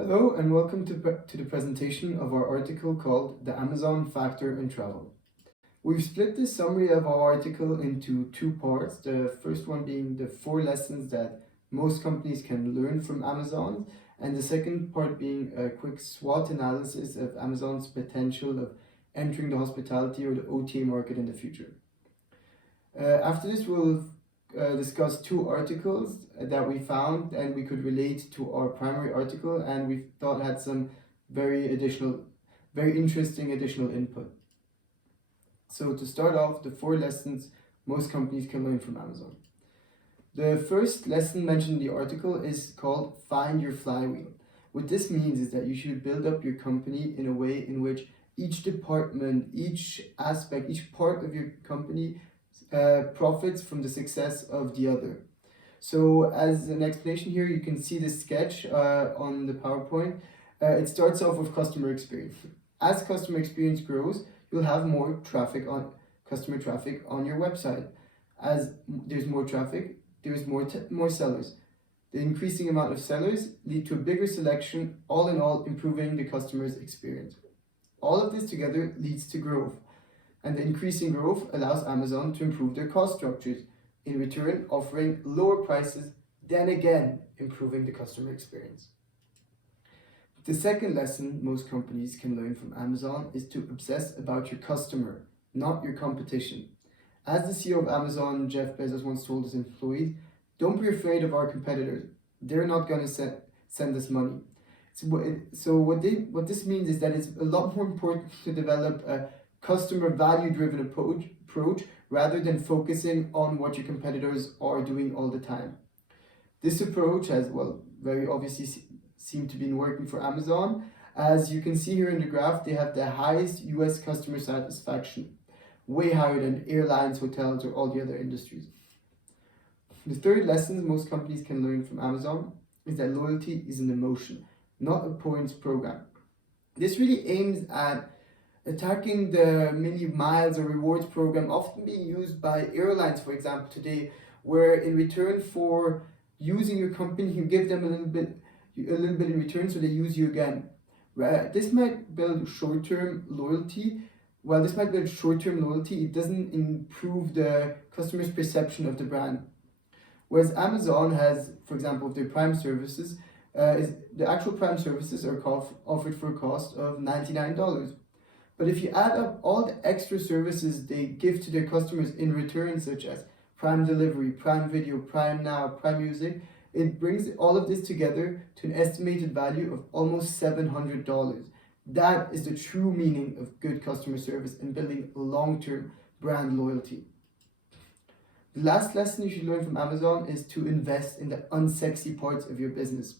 Hello and welcome to the presentation of our article called The Amazon Factor in Travel. We've split this summary of our article into two parts, the first one being the 4 lessons that most companies can learn from Amazon, and the second part being a quick SWOT analysis of Amazon's potential of entering the hospitality or the OTA market in the future. After this, we'll discuss 2 articles that we found and we could relate to our primary article, and we thought had some very interesting additional input. So to start off, the 4 lessons most companies can learn from Amazon. The first lesson mentioned in the article is called Find Your Flywheel. What this means is that you should build up your company in a way in which each department, each aspect, each part of your company profits from the success of the other. So as an explanation here, you can see this sketch on the PowerPoint. It starts off with customer experience. As customer experience grows, you'll have more customer traffic on your website. As there's more traffic, there's more sellers. The increasing amount of sellers lead to a bigger selection, all in all improving the customer's experience. All of this together leads to growth. And the increasing growth allows Amazon to improve their cost structures, in return offering lower prices, then again improving the customer experience. The second lesson most companies can learn from Amazon is to obsess about your customer, not your competition. As the CEO of Amazon, Jeff Bezos, once told his employees, "Don't be afraid of our competitors. They're not going to send us money." So what this means is that it's a lot more important to develop a customer value-driven approach rather than focusing on what your competitors are doing all the time. This approach has, very obviously seemed to be working for Amazon. As you can see here in the graph, they have the highest US customer satisfaction, way higher than airlines, hotels, or all the other industries. The third lesson most companies can learn from Amazon is that loyalty is an emotion, not a points program. This really aims at attacking the mini miles or rewards program often being used by airlines, for example, today, where in return for using your company, you give them a little bit in return so they use you again. This might build short-term loyalty. While this might build short-term loyalty, it doesn't improve the customer's perception of the brand. Whereas Amazon has, for example, their Prime services, the actual Prime services are offered for a cost of $99. But if you add up all the extra services they give to their customers in return, such as Prime Delivery, Prime Video, Prime Now, Prime Music, it brings all of this together to an estimated value of almost $700. That is the true meaning of good customer service and building long-term brand loyalty. The last lesson you should learn from Amazon is to invest in the unsexy parts of your business.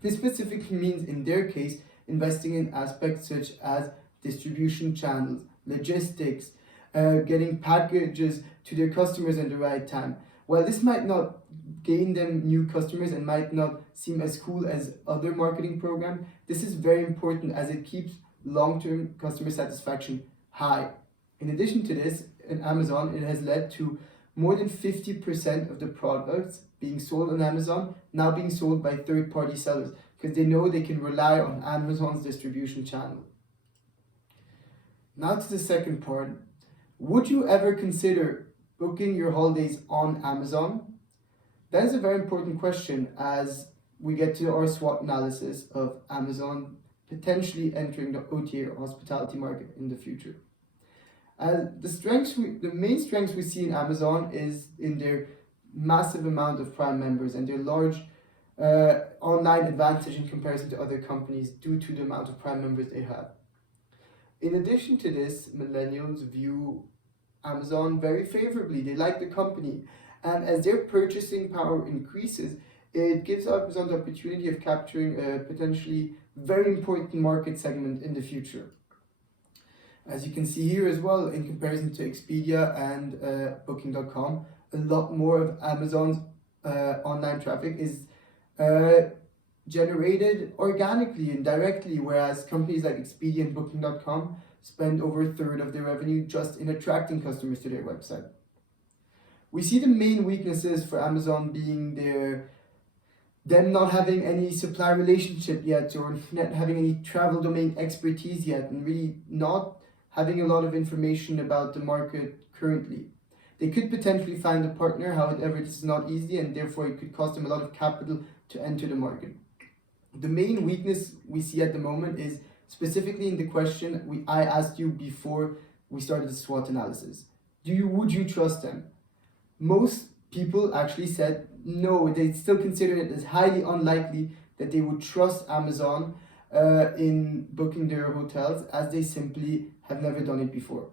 This specifically means, in their case, investing in aspects such as distribution channels, logistics, getting packages to their customers at the right time. While this might not gain them new customers and might not seem as cool as other marketing programs, this is very important as it keeps long-term customer satisfaction high. In addition to this, in Amazon, it has led to more than 50% of the products being sold on Amazon now being sold by third-party sellers because they know they can rely on Amazon's distribution channel. Now to the second part. Would you ever consider booking your holidays on Amazon? That is a very important question as we get to our SWOT analysis of Amazon potentially entering the OTA or hospitality market in the future. The main strengths we see in Amazon is in their massive amount of Prime members and their large online advantage in comparison to other companies due to the amount of Prime members they have. In addition to this, millennials view Amazon very favorably. They like the company. And as their purchasing power increases, it gives Amazon the opportunity of capturing a potentially very important market segment in the future. As you can see here as well, in comparison to Expedia and Booking.com, a lot more of Amazon's online traffic is generated organically and directly, whereas companies like Expedia and Booking.com spend over a third of their revenue just in attracting customers to their website. We see the main weaknesses for Amazon being them not having any supply relationship yet, or not having any travel domain expertise yet, and really not having a lot of information about the market currently. They could potentially find a partner, however this is not easy, and therefore it could cost them a lot of capital to enter the market. The main weakness we see at the moment is specifically in the question I asked you before we started the SWOT analysis. Would you trust them? Most people actually said no, they still consider it as highly unlikely that they would trust Amazon in booking their hotels, as they simply have never done it before.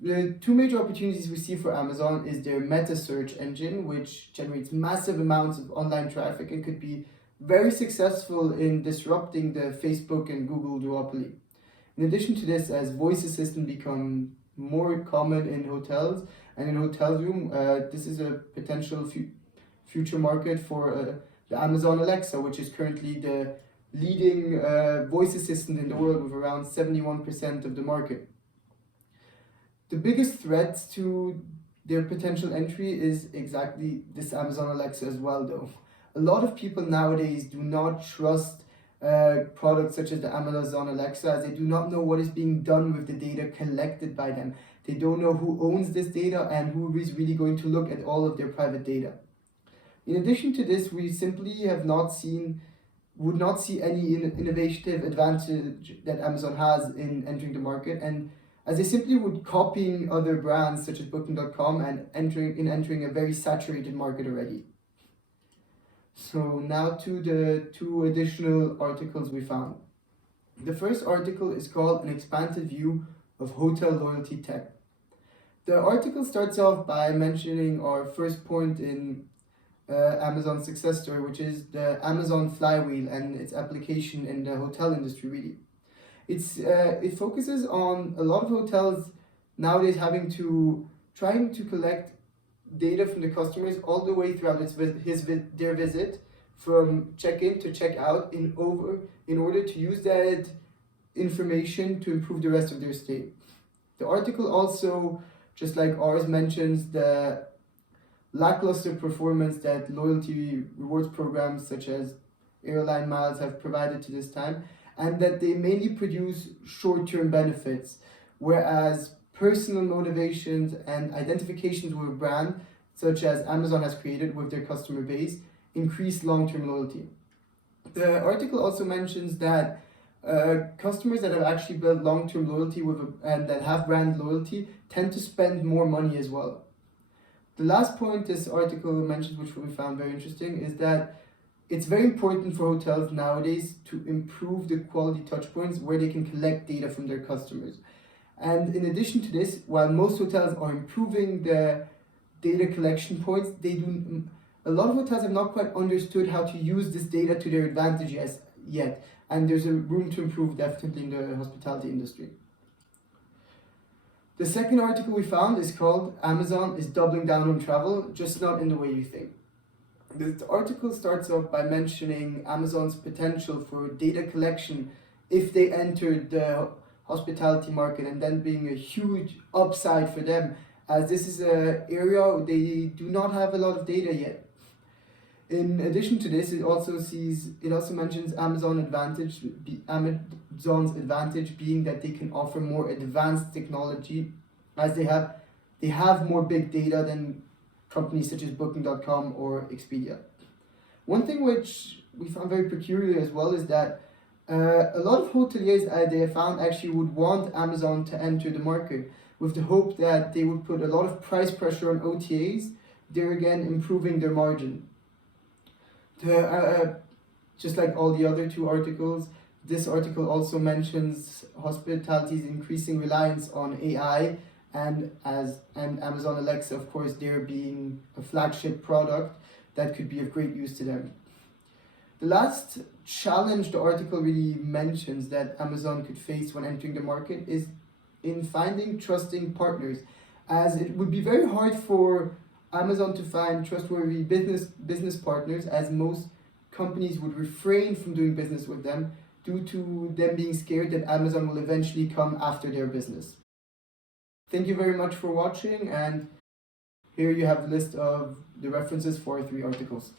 The two major opportunities we see for Amazon is their meta search engine, which generates massive amounts of online traffic and could be very successful in disrupting the Facebook and Google duopoly. In addition to this, as voice assistant become more common in hotels and in hotel room, this is a potential future market for the Amazon Alexa, which is currently the leading voice assistant in the world with around 71% of the market. The biggest threat to their potential entry is exactly this Amazon Alexa as well, though. A lot of people nowadays do not trust products such as the Amazon Alexa, as they do not know what is being done with the data collected by them. They don't know who owns this data and who is really going to look at all of their private data. In addition to this, we simply would not see any innovative advantage that Amazon has in entering the market, and as they simply would copying other brands such as Booking.com and entering a very saturated market already. So now to the two additional articles we found. The first article is called An Expanded View of Hotel Loyalty Tech. The article starts off by mentioning our first point in Amazon's success story, which is the Amazon flywheel and its application in the hotel industry, really. It focuses on a lot of hotels nowadays trying to collect data from the customers all the way throughout their visit, from check-in to check-out, in order to use that information to improve the rest of their stay. The article also, just like ours, mentions the lackluster performance that loyalty rewards programs such as airline miles have provided to this time, and that they mainly produce short-term benefits, whereas personal motivations and identifications with a brand, such as Amazon has created with their customer base, increase long-term loyalty. The article also mentions that customers that have actually built long-term loyalty and that have brand loyalty tend to spend more money as well. The last point this article mentions, which we found very interesting, is that it's very important for hotels nowadays to improve the quality touchpoints where they can collect data from their customers. And in addition to this, while most hotels are improving the data collection points, a lot of hotels have not quite understood how to use this data to their advantage yet. And there's a room to improve definitely in the hospitality industry. The second article we found is called Amazon is Doubling Down on Travel, Just Not in the Way You Think. The article starts off by mentioning Amazon's potential for data collection if they enter the hospitality market, and then being a huge upside for them, as this is an area they do not have a lot of data yet. In addition to this, it also mentions Amazon's advantage being that they can offer more advanced technology, as they have more big data than companies such as Booking.com or Expedia. One thing which we found very peculiar as well is that a lot of hoteliers they found actually would want Amazon to enter the market, with the hope that they would put a lot of price pressure on OTAs, there again improving their margin. Just like all the other two articles, this article also mentions hospitality's increasing reliance on AI, and Amazon Alexa, of course, there being a flagship product that could be of great use to them. The last challenge the article really mentions that Amazon could face when entering the market is in finding trusting partners, as it would be very hard for Amazon to find trustworthy business partners, as most companies would refrain from doing business with them due to them being scared that Amazon will eventually come after their business. Thank you very much for watching, and here you have the list of the references for 3 articles.